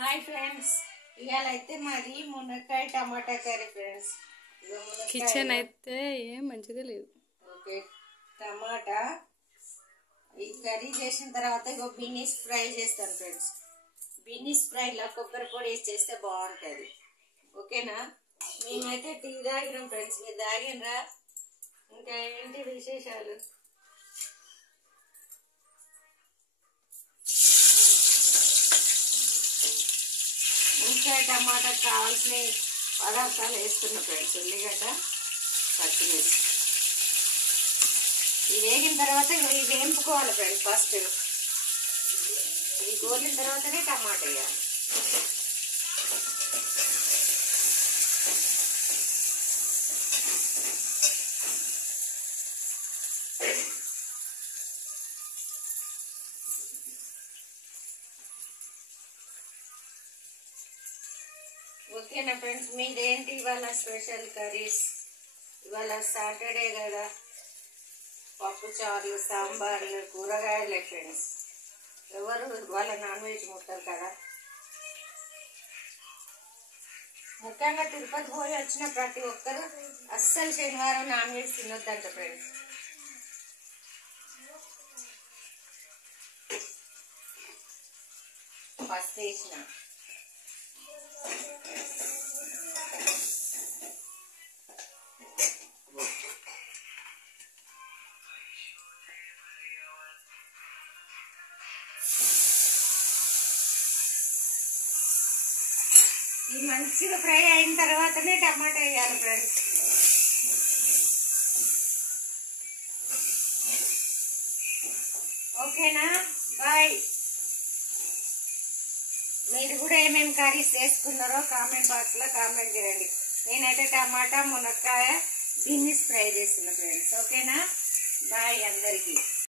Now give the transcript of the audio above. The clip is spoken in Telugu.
హాయ్ ఫ్రెండ్స్, ఇవాళ అయితే మాది మునక్కాయ టమాటా కర్రీ ఫ్రెండ్స్. కిచెన్ అయితే ఏం మంచిగా లేదు. ఓకే, టమాటా ఈ కర్రీ చేసిన తర్వాత ఇగో బీనీస్ ఫ్రై చేస్తాను ఫ్రెండ్స్. బీనీస్ ఫ్రైలో కొబ్బరి పొడి వేసి చేస్తే బాగుంటుంది. ఓకేనా? మేమైతే టీ తాగినాం ఫ్రెండ్స్. మీరు తాగినరా? ఇంకా ఏంటి విశేషాలు? మునక్కాయ టమాటా కావాల్సిన పదార్థాలు వేస్తున్నా ఫ్రెండ్స్. ఉల్లిగడ్డ, పచ్చిమిర్చి ఇవి వేగిన తర్వాత ఇవి వేయించుకోవాలి ఫ్రెండ్స్. ఫస్ట్ ఇవి గోలిన తర్వాతనే టమాటా వేయాలి. ఓకేనా ఫ్రెండ్స్? మీదేంటి ఇవాళ స్పెషల్ కర్రీస్? ఇవాళ సాటర్డే కదా, పప్పు చారులు, సాంబార్లు, కూరగాయలే ఫ్రెండ్స్. ఎవరు ఇవాళ నాన్ వెజ్ ముట్టారు కదా. ముఖ్యంగా తిరుపతి పోయి వచ్చిన ప్రతి ఒక్కరు అస్సలు శనివారం నాన్ వెజ్ తినొద్దంట ఫ్రెండ్స్. ఫస్ట్ వేసిన ఇది మంచిగా ఫ్రై అయిన తర్వాతనే టమాటా వేయాలి ఫ్రెండ్స్. ఓకేనా? బాయ్. మీరు కూడా ఏమేమి కర్రీస్ చేసుకున్నారో కామెంట్ బాక్స్లో కామెంట్ చేయండి. నేనైతే టమాటా, మునక్కాయ, బీనీస్ ఫ్రై చేస్తున్నా ఫ్రెండ్స్. ఓకేనా? బాయ్ అందరికీ.